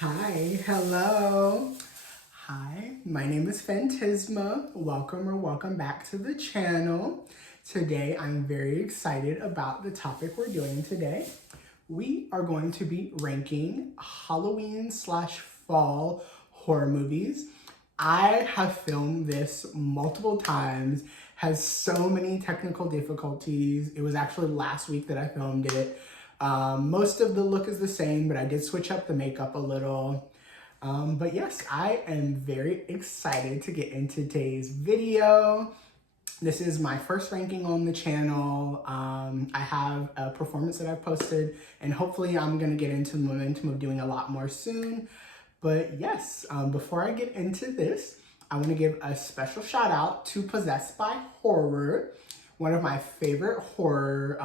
Hi, hello. Hi, my name is Fantisma. Welcome back to the channel. Today, I'm very excited about the topic we're doing today. We are going to be ranking Halloween/fall horror movies. I have filmed this multiple times, has so many technical difficulties. It was actually last week that I filmed it. Most of the look is the same, but I did switch up the makeup a little. But yes, I am very excited to get into today's video. This is my first ranking on the channel. I have a performance that I posted, and hopefully I'm gonna get into the momentum of doing a lot more soon. But yes, before I get into this, I wanna give a special shout out to Possessed by Horror, one of my favorite horror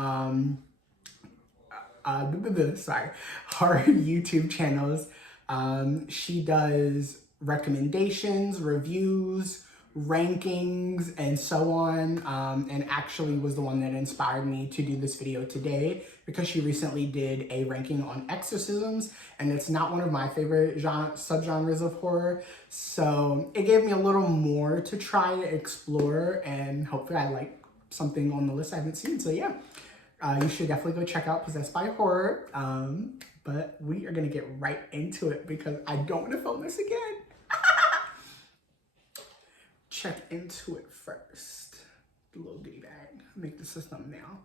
horror YouTube channels. She does recommendations, reviews, rankings, and so on, and actually was the one that inspired me to do this video today because she recently did a ranking on exorcisms, and it's not one of my favorite subgenres of horror, so it gave me a little more to try to explore, and hopefully I like something on the list I haven't seen. So yeah, you should definitely go check out Possessed by Horror. But we are gonna get right into it because I don't want to film this again. Check into it first. The little goodie bag. Make this a thumbnail.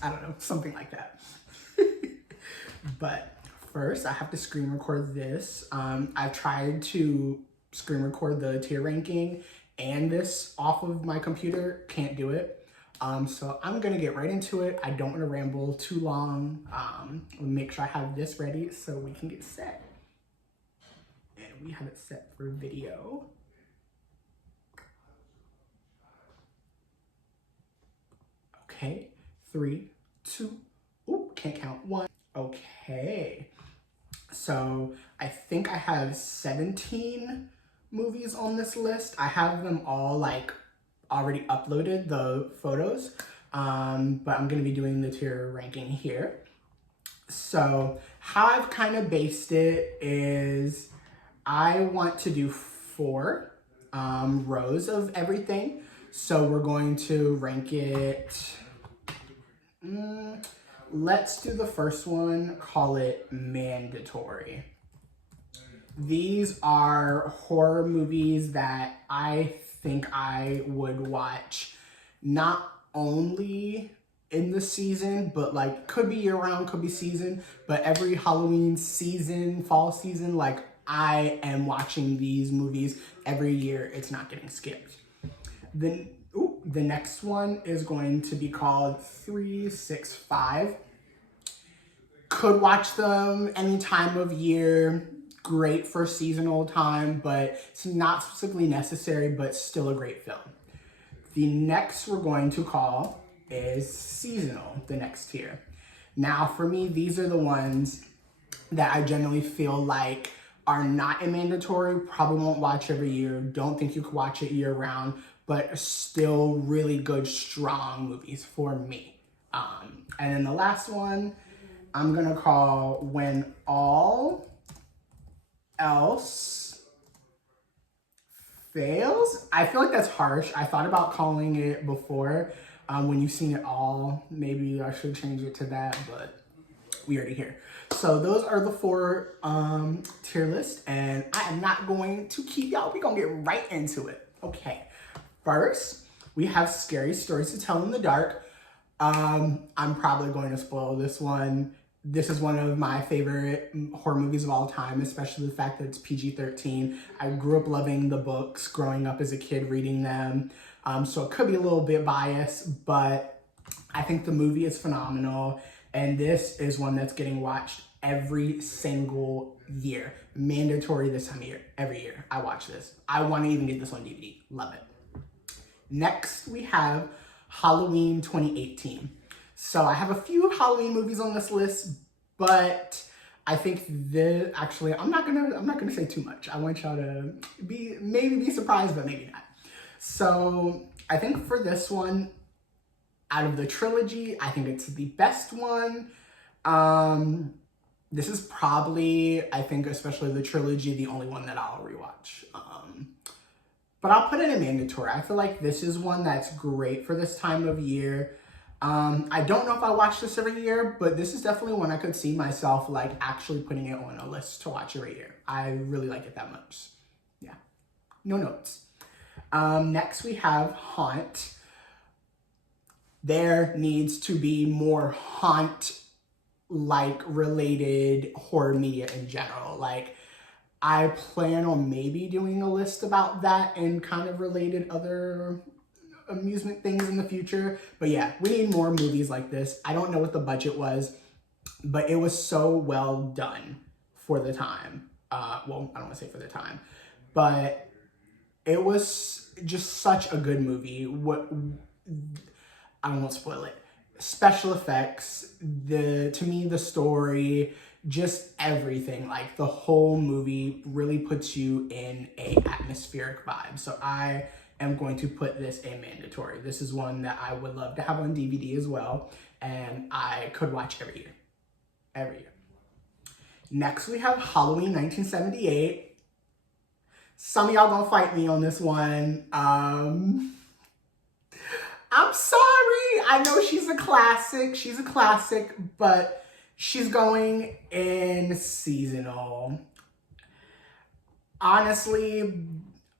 I don't know, something like that. But first, I have to screen record this. I've tried to screen record the tier ranking and this off of my computer. Can't do it. So I'm gonna get right into it. I don't wanna ramble too long. Make sure I have this ready so we can get set. And we have it set for video. Okay, 3, 2, ooh, can't count, 1. Okay, so I think I have 17 movies on this list. I have them all like already uploaded, the photos, but I'm gonna be doing the tier ranking here. So how I've kind of based it is I want to do 4 rows of everything. So we're going to rank it, let's do the first one, call it mandatory. These are horror movies that I think I would watch not only in the season, but like could be year round, could be season, but every Halloween season, fall season, like I am watching these movies every year. It's not getting skipped. Then the next one is going to be called 365. Could watch them any time of year. Great for seasonal time, but it's not specifically necessary, but still a great film. The next we're going to call is seasonal, the next tier. Now for me, these are the ones that I generally feel like are not a mandatory, probably won't watch every year, don't think you could watch it year round, but still really good, strong movies for me. And then the last one, I'm gonna call When All Else Fails. I feel like that's harsh. I thought about calling it before. When you've seen it all, maybe I should change it to that, but we already here. So those are the 4 tier list, and I am not going to keep y'all. We're gonna get right into it. Okay, first we have Scary Stories to Tell in the Dark. I'm probably going to spoil this one. This is one of my favorite horror movies of all time, especially the fact that it's PG-13. I grew up loving the books, growing up as a kid reading them. So it could be a little bit biased, but I think the movie is phenomenal. And this is one that's getting watched every single year. Mandatory this time of year, every year I watch this. I want to even get this on DVD, love it. Next we have Halloween 2018. So I have a few Halloween movies on this list, but I think actually I'm not gonna say too much. I want y'all to maybe be surprised, but maybe not. So I think for this one, out of the trilogy, I think it's the best one. this is probably, I think, especially the trilogy, the only one that I'll rewatch. But I'll put it in mandatory. I feel like this is one that's great for this time of year. I don't know if I watch this every year, but this is definitely one I could see myself like actually putting it on a list to watch every year. I really like it that much. Yeah, no notes. Next we have Haunt. There needs to be more Haunt-like related horror media in general. Like, I plan on maybe doing a list about that and kind of related other amusement things in the future. But yeah, we need more movies like this. I don't know what the budget was, but it was so well done for the time. Well, I don't want to say for the time, but it was just such a good movie. I won't spoil it. Special effects, to me, the story, just everything, like the whole movie really puts you in a atmospheric vibe. So I am going to put this in mandatory. This is one that I would love to have on DVD as well, and I could watch every year. Every year. Next, we have Halloween 1978. Some of y'all gonna fight me on this one. I'm sorry. I know she's a classic, but she's going in seasonal. Honestly,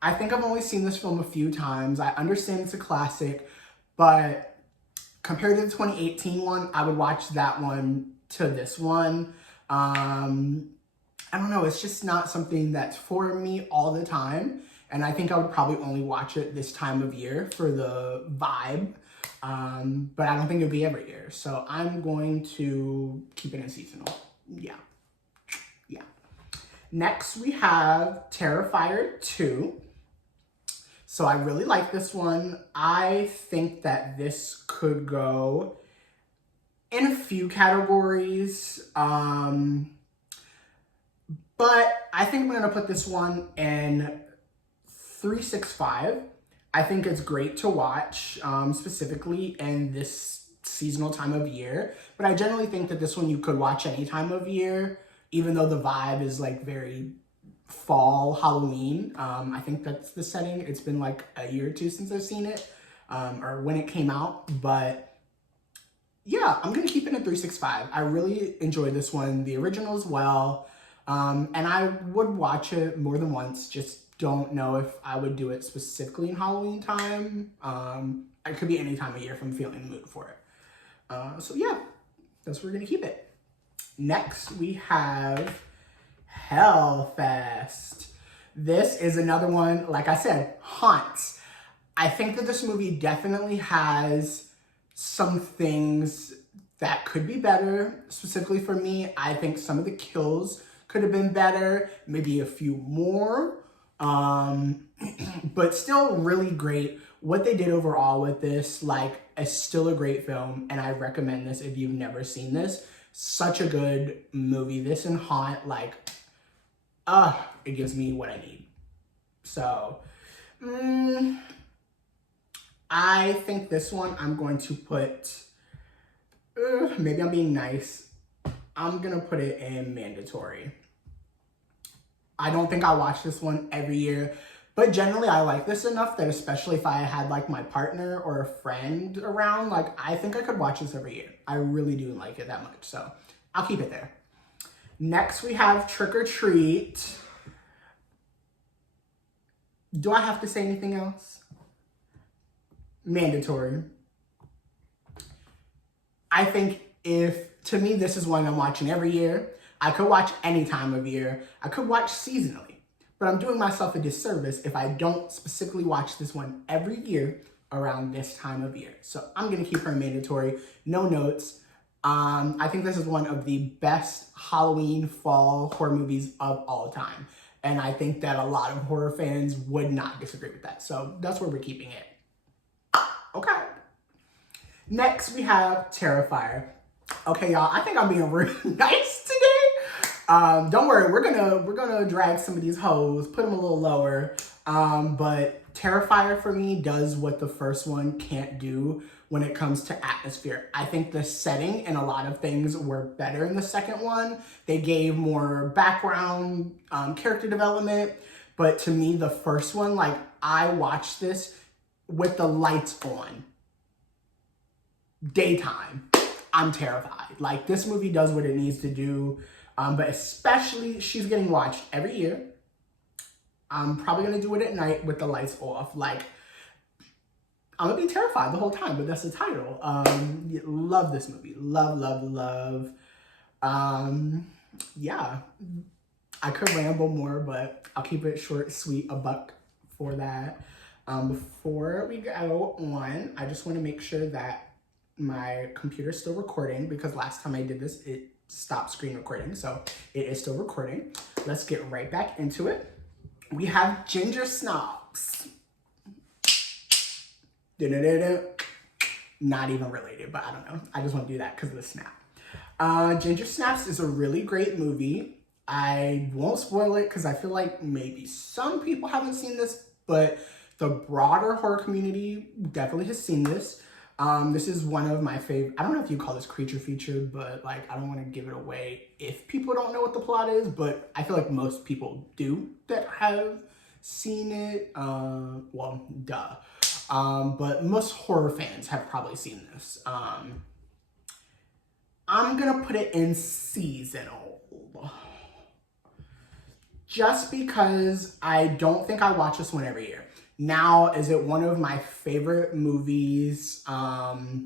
I think I've only seen this film a few times. I understand it's a classic, but compared to the 2018 one, I would watch that one to this one. I don't know, it's just not something that's for me all the time. And I think I would probably only watch it this time of year for the vibe. But I don't think it'd be every year. So I'm going to keep it in seasonal. Yeah. Next, we have Terrifier 2. So I really like this one. I think that this could go in a few categories. But I think I'm going to put this one in 365. I think it's great to watch, specifically in this seasonal time of year. But I generally think that this one you could watch any time of year, even though the vibe is like very fall Halloween. I think that's the setting. It's been like a year or two since I've seen it, or when it came out. But yeah, I'm going to keep it at 365. I really enjoyed this one, the original as well. And I would watch it more than once, just don't know if I would do it specifically in Halloween time. It could be any time of year if I'm feeling the mood for it. So yeah, that's where we're gonna keep it. Next, we have Hellfest. This is another one, like I said, haunts. I think that this movie definitely has some things that could be better. Specifically for me, I think some of the kills could have been better, maybe a few more. But still really great. What they did overall with this, like, is still a great film, and I recommend this if you've never seen this. Such a good movie. This and Haunt, like, it gives me what I need. So, I think this one I'm going to put, maybe I'm being nice. I'm gonna put it in mandatory. I don't think I watch this one every year, but generally I like this enough that especially if I had like my partner or a friend around, like I think I could watch this every year. I really do like it that much, so I'll keep it there. Next we have Trick or Treat. Do I have to say anything else? Mandatory. I think to me, this is one I'm watching every year. I could watch any time of year. I could watch seasonally, but I'm doing myself a disservice if I don't specifically watch this one every year around this time of year. So I'm gonna keep her mandatory, no notes. I think this is one of the best Halloween fall horror movies of all time. And I think that a lot of horror fans would not disagree with that. So that's where we're keeping it. Okay. Next, we have Terrifier. Okay, y'all, I think I'm being real nice today. Don't worry, we're gonna drag some of these hoes, put them a little lower. But Terrifier for me does what the first one can't do when it comes to atmosphere. I think the setting and a lot of things were better in the second one. They gave more background, character development. But to me, the first one, like, I watched this with the lights on. Daytime. I'm terrified. Like, this movie does what it needs to do. But especially, she's getting watched every year. I'm probably going to do it at night with the lights off. Like, I'm going to be terrified the whole time, but that's the title. Love this movie. Love, love, love. Yeah. I could ramble more, but I'll keep it short, sweet, a buck for that. Before we go on, I just want to make sure that my computer's still recording, because last time I did this, it stopped screen recording. So it is still recording. Let's get right back into it. We have Ginger Snaps. Not even related, but I don't know. I just want to do that because of the snap. Ginger Snaps is a really great movie. I won't spoil it because I feel like maybe some people haven't seen this, but the broader horror community definitely has seen this. This is one of my favorite, I don't know if you call this creature feature, but like, I don't want to give it away if people don't know what the plot is, but I feel like most people do that have seen it. Well, duh. But most horror fans have probably seen this. I'm gonna put it in seasonal. Just because I don't think I watch this one every year. Now, is it one of my favorite movies to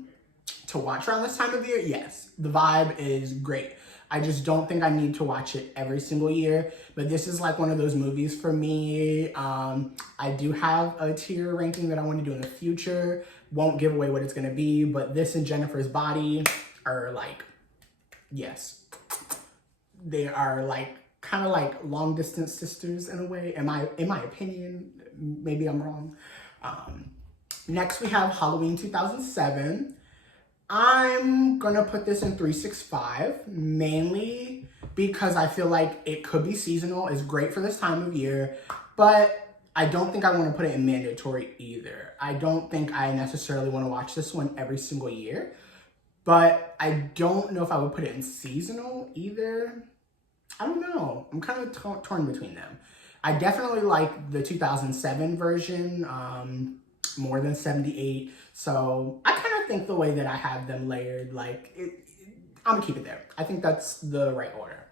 watch around this time of year? Yes, the vibe is great. I just don't think I need to watch it every single year, but this is like one of those movies for me. I do have a tier ranking that I want to do in the future. Won't give away what it's going to be, but this and Jennifer's Body are like, yes, they are like kind of like long distance sisters in a way. In my opinion, maybe I'm wrong. Next we have Halloween 2007. I'm gonna put this in 365, mainly because I feel like it could be seasonal. It's great for this time of year, but I don't think I want to put it in mandatory either. I don't think I necessarily want to watch this one every single year, but I don't know if I would put it in seasonal either. I don't know. I'm kind of torn between them. I definitely like the 2007 version more than 78. So I kind of think the way that I have them layered, like, I'm gonna keep it there. I think that's the right order.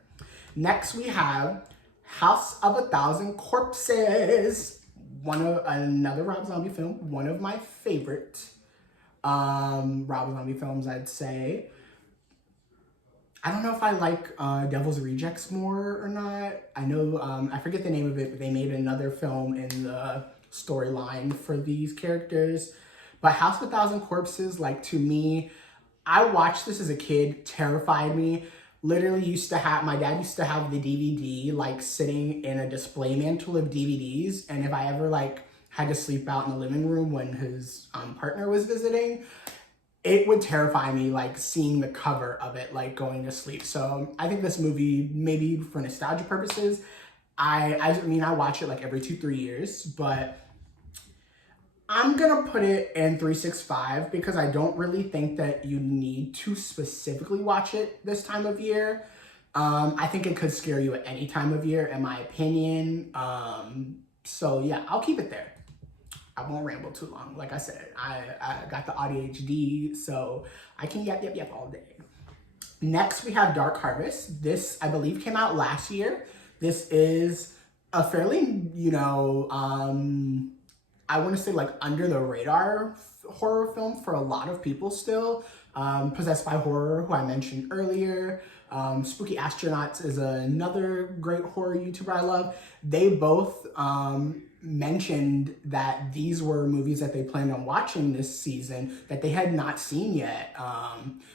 Next we have House of a Thousand Corpses. Another Rob Zombie film. One of my favorite Rob Zombie films, I'd say. I don't know if I like Devil's Rejects more or not. I know, I forget the name of it, but they made another film in the storyline for these characters. But House of a Thousand Corpses, like, to me, I watched this as a kid, terrified me. Literally my dad used to have the DVD, like, sitting in a display mantle of DVDs. And if I ever, like, had to sleep out in the living room when his partner was visiting, it would terrify me, like, seeing the cover of it, like, going to sleep. So I think this movie, maybe for nostalgia purposes, I mean, I watch it like every 2-3 years, but I'm gonna put it in 365 because I don't really think that you need to specifically watch it this time of year. I think it could scare you at any time of year, in my opinion. So yeah, I'll keep it there. I won't ramble too long. Like I said, I got the ADHD, so I can yap all day. Next, we have Dark Harvest. This, I believe, came out last year. This is a fairly, I want to say, like, under the radar horror film for a lot of people still. Possessed by Horror, who I mentioned earlier. Spooky Astronauts is another great horror YouTuber I love. They both mentioned that these were movies that they planned on watching this season that they had not seen yet.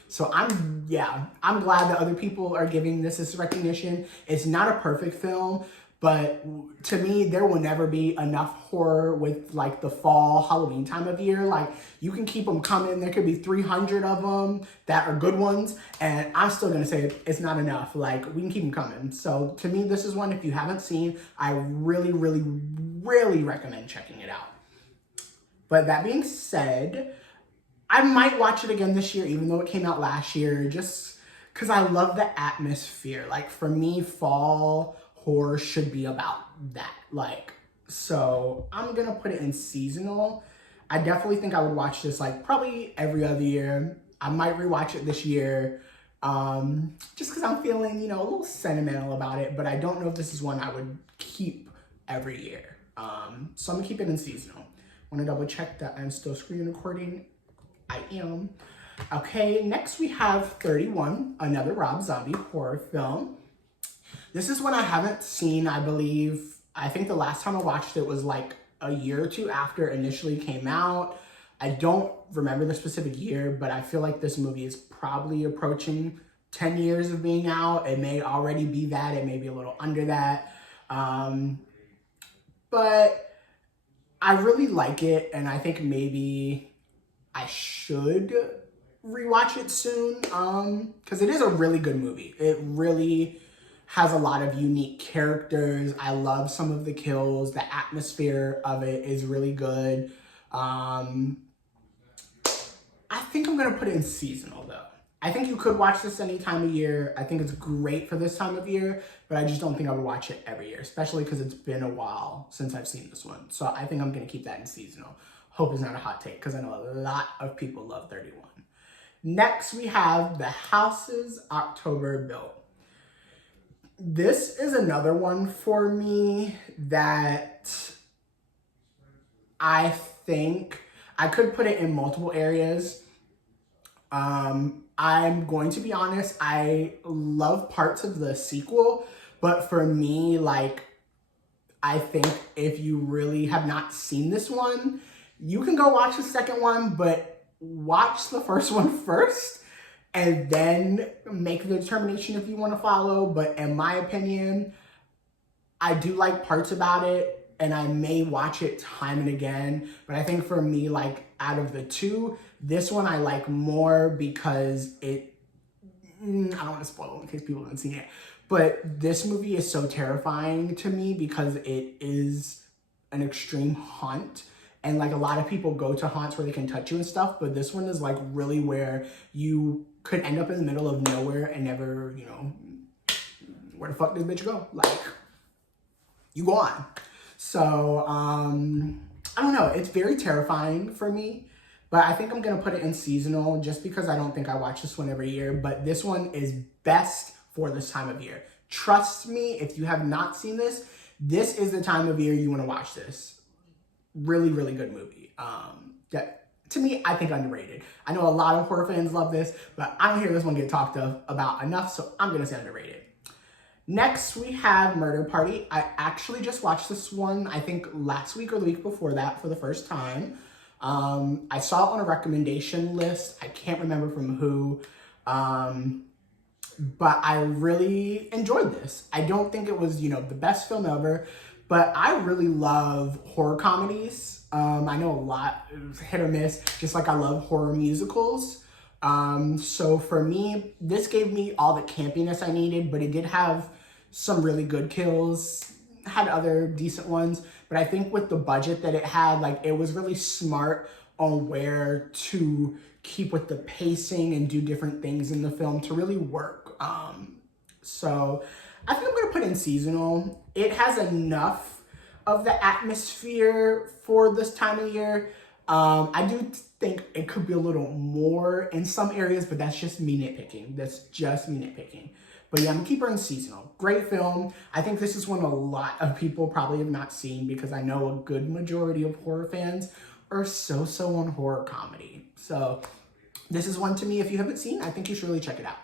So I'm glad that other people are giving this recognition. It's not a perfect film, but to me, there will never be enough horror with, like, the fall Halloween time of year. Like, you can keep them coming. There could be 300 of them that are good ones, and I'm still gonna say it's not enough. Like, we can keep them coming. So to me, this is one, if you haven't seen, I really, really, really recommend checking it out. But that being said, I might watch it again this year, even though it came out last year, just because I love the atmosphere. Like, for me, fall horror should be about that. Like, so I'm gonna put it in seasonal. I definitely think I would watch this like probably every other year. I might rewatch it this year, just because I'm feeling, a little sentimental about it, but I don't know if this is one I would keep every year. So I'm gonna keep it in seasonal. Want to double check that I'm still screen recording? I am. Okay, next we have 31, another Rob Zombie horror film. This is one I haven't seen, I believe. I think the last time I watched it was like a year or two after it initially came out. I don't remember the specific year, but I feel like this movie is probably approaching 10 years of being out. It may already be that. It may be a little under that. But I really like it, and I think maybe I should rewatch it soon, because it is a really good movie. It really has a lot of unique characters. I love some of the kills. The atmosphere of it is really good. I think I'm gonna put it in seasonal though. I think you could watch this any time of year. I think it's great for this time of year, but I just don't think I would watch it every year, especially because it's been a while since I've seen this one. So I think I'm gonna keep that in seasonal. Hope it's not a hot take, because I know a lot of people love 31. Next, we have The Houses October Built. This is another one for me that I think I could put it in multiple areas. I'm going to be honest, I love parts of the sequel, but for me, like, I think if you really have not seen this one, you can go watch the second one, but watch the first one first and then make the determination if you want to follow. But in my opinion, I do like parts about it, and I may watch it time and again. But I think for me, like, out of the two, this one I like more because I don't want to spoil it in case people haven't seen it, but this movie is so terrifying to me because it is an extreme haunt. And like, a lot of people go to haunts where they can touch you and stuff, but this one is like really where you could end up in the middle of nowhere and never, where the fuck did this bitch go? Like, you go on. So, I don't know. It's very terrifying for me, but I think I'm going to put it in seasonal just because I don't think I watch this one every year, but this one is best for this time of year. Trust me, if you have not seen this, this is the time of year you want to watch this. Really, really good movie. That, to me, I think underrated. I know a lot of horror fans love this, but I don't hear this one get talked about enough, so I'm going to say underrated. Next, we have Murder Party. I actually just watched this one, I think last week or the week before that, for the first time. I saw it on a recommendation list. I can't remember from who, but I really enjoyed this. I don't think it was, the best film ever, but I really love horror comedies. I know a lot, hit or miss, just like I love horror musicals. So for me, this gave me all the campiness I needed, but it did have some really good kills, had other decent ones, but I think with the budget that it had, like, it was really smart on where to keep with the pacing and do different things in the film to really work. So I think I'm gonna put in seasonal. It has enough of the atmosphere for this time of year. I do think it could be a little more in some areas, but that's just me nitpicking. But yeah, I'm gonna keep her in seasonal. Great film. I think this is one a lot of people probably have not seen because I know a good majority of horror fans are so on horror comedy. So this is one to me, if you haven't seen, I think you should really check it out.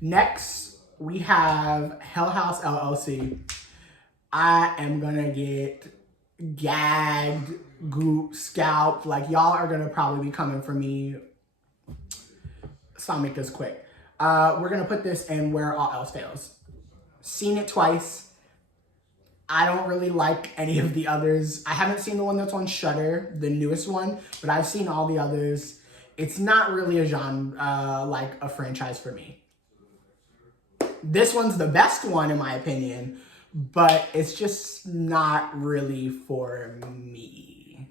Next, we have Hell House LLC. I am gonna get gagged, gooped, scalped. Like, y'all are gonna probably be coming for me. So I'll make this quick. We're gonna put this in Where All Else Fails. Seen it twice. I don't really like any of the others. I haven't seen the one that's on Shudder, the newest one, but I've seen all the others. It's not really a genre, like a franchise for me. This one's the best one in my opinion, but it's just not really for me.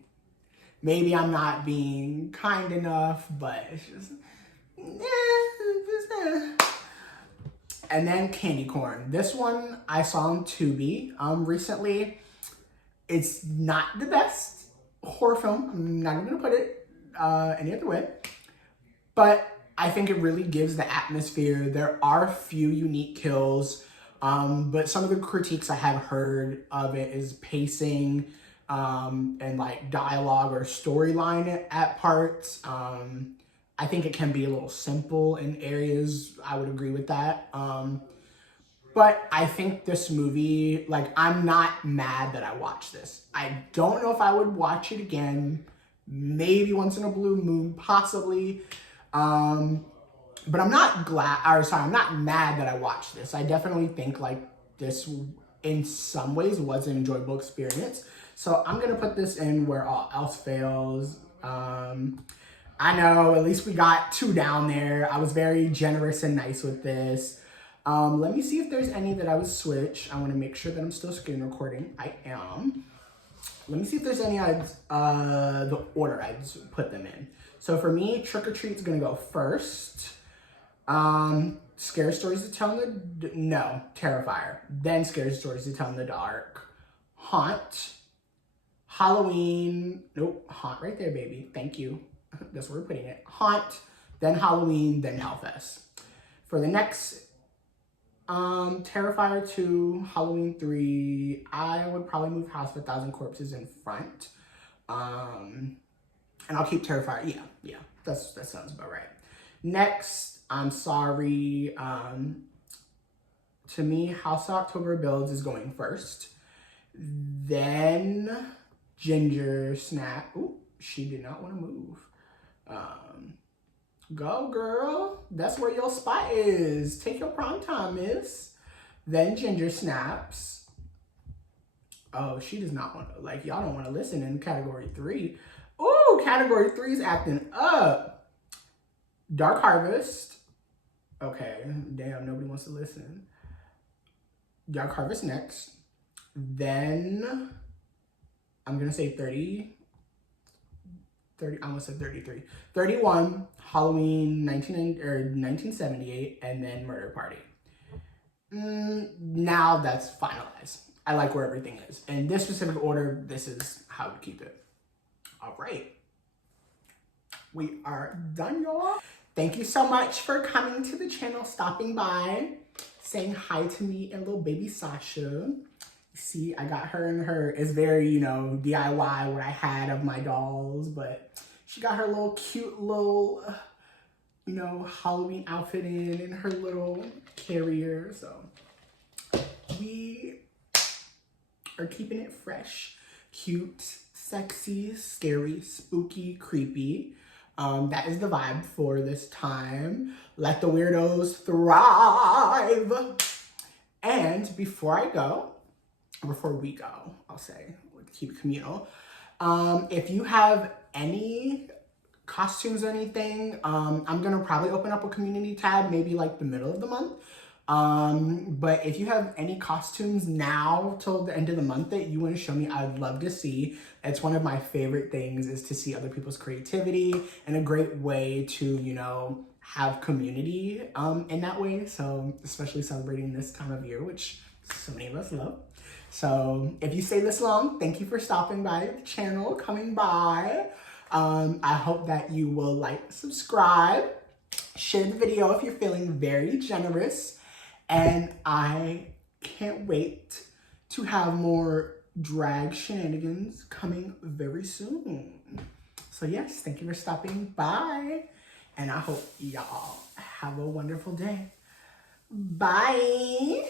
maybe I'm not being kind enough, but it's just, And then Candy Corn. This one I saw on Tubi recently. It's not the best horror film. I'm not even gonna put it any other way. But I think it really gives the atmosphere. There are a few unique kills, but some of the critiques I have heard of it is pacing and like dialogue or storyline at parts. I think it can be a little simple in areas. I would agree with that. But I think this movie, like, I'm not mad that I watched this. I don't know if I would watch it again. Maybe once in a blue moon, possibly. But I'm not I'm not mad that I watched this. I definitely think like this in some ways was an enjoyable experience. So I'm gonna put this in where all else fails. I know, at least we got 2 down there. I was very generous and nice with this. Let me see if there's any that I would switch. I want to make sure that I'm still screen recording. I am. Let me see if there's any the order I'd put them in. So for me, Trick or Treat's gonna go first. Scary Stories to Tell in the... No, Terrifier. Then Scary Stories to Tell in the Dark. Haunt. Halloween. Nope, Haunt right there, baby. Thank you. That's where we're putting it. Haunt, then Halloween, then Hellfest. For the next Terrifier 2, Halloween 3, I would probably move House of a Thousand Corpses in front. And I'll keep Terrifier. Yeah, that sounds about right. Next, I'm sorry. To me, House of October Builds is going first. Then Ginger Snap. Ooh, she did not want to move. Go girl, that's where your spot is. Take your prime time, miss. Then Ginger Snaps. Oh, she does not want to, like, y'all don't want to listen in category 3. Ooh, category 3 is acting up. Dark Harvest. Okay, damn, nobody wants to listen. Dark Harvest next. Then I'm gonna say 30, I almost said 33. 31, Halloween 1978, and then Murder Party. Now that's finalized. I like where everything is. In this specific order, this is how we keep it. All right. We are done, y'all. Thank you so much for coming to the channel, stopping by, saying hi to me and little baby Sasha. See, I got her in her, it's very, you know, DIY what I had of my dolls, but she got her little cute little, you know, Halloween outfit in her little carrier. So we are keeping it fresh, cute, sexy, scary, spooky, creepy. That is the vibe for this time. Let the weirdos thrive. And before we go, I'll say, keep it communal. If you have any costumes or anything, I'm gonna probably open up a community tab, maybe like the middle of the month. But if you have any costumes now till the end of the month that you want to show me, I'd love to see. It's one of my favorite things is to see other people's creativity and a great way to, you know, have community in that way. So especially celebrating this time of year, which so many of us love. So if you stay this long, thank you for stopping by the channel, coming by. I hope that you will like, subscribe, share the video if you're feeling very generous. And I can't wait to have more drag shenanigans coming very soon. So yes, thank you for stopping by. And I hope y'all have a wonderful day. Bye.